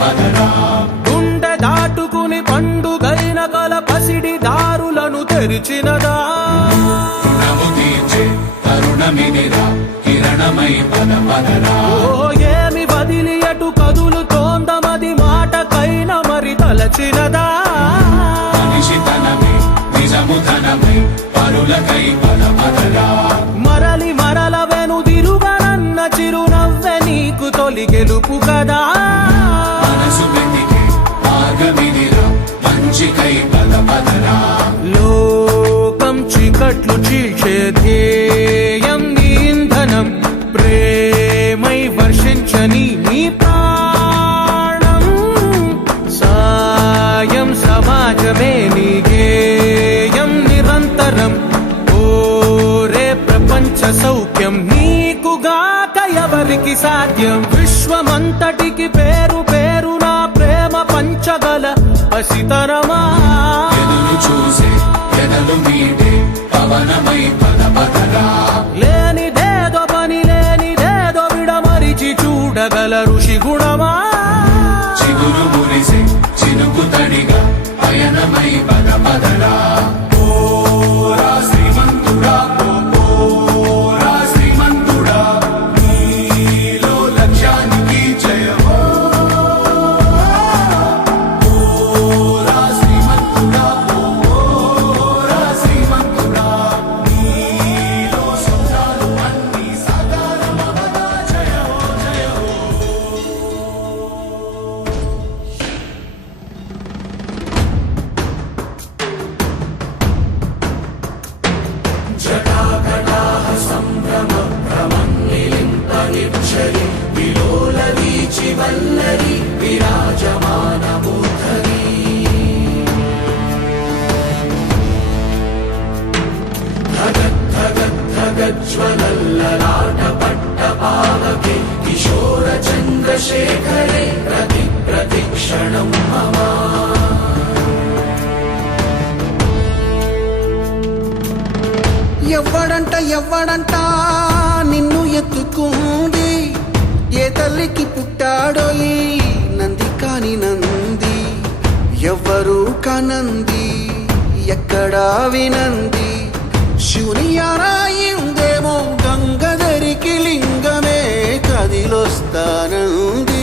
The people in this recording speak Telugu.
పదరా గుండె దాటుకుని పండుగైన కల పసిడి దారులను తెరిచినదా రుణము తీర్చే తరుణమిదిరా కిరణమై పదరా ఓ ఏమి వదిలి అటు కదులుతోందమది మాటకైన మరి తలచినదా మనిషితనమే నిజము ధనమై పరులకై పదరా మరలి మరల వెనుదిరుగనన్న చిరునవ్వె నీకు తొలి గెలుపు కదా మనసు వెతికే మార్గమిదిరా మంచికై పదరా లోకం చీకట్లు చీల్చే ధ్యేయం నీ ఇంధనం ప్రేమై వర్షించని నీ ప్రాణం సాయం సమాజమే నీ గేయం నిరంతరం ఓరే ప్రపంచ సౌఖ్యం నీకుగాక ఎవరికి సాధ్యం విశ్వమంతటికి పేరు పేరు నా ప్రేమ పంచగల పసితరమా ఎదురు చూసే ఎదలు మీటే పవనమై పదరా లేనిదేదో పని లేనిదేదో విడమరిచి చూడగల ఋషి గుణమా చిగురు మురిసే చినుకు తడిగా పయనమై పదరా ఓరా శ్రీమంతుడా ఓరా శ్రీమంతుడా నీలో లక్ష్యానికి జయమో ఓరా శ్రీమంతుడా ఓరా శ్రీమంతుడా నీలో స్వప్నాలు అన్నీ సాకారమవగా జయమో జయమో జటాకటాహ సంభ్రమ భ్రమన్నిలింపనిచ్చరి విలోలవీచి వల్లరి విరాజమానమూర్ధని ధగద్ధగద్ధగజ్వలల్లలాట పట్టపావకే కిశోర చంద్రశేఖరే ప్రతిక్షణం మమ ఎవ్వడంట నిన్ను ఎత్తుకుంది ఏ తల్లికి పుట్టాడో ఈ నంది కాని నంది ఎవ్వరూ కనంది ఎక్కడా వినంది శివుని ఆరాయిందేమో గంగధరికి లింగమే కదిలొస్తానంది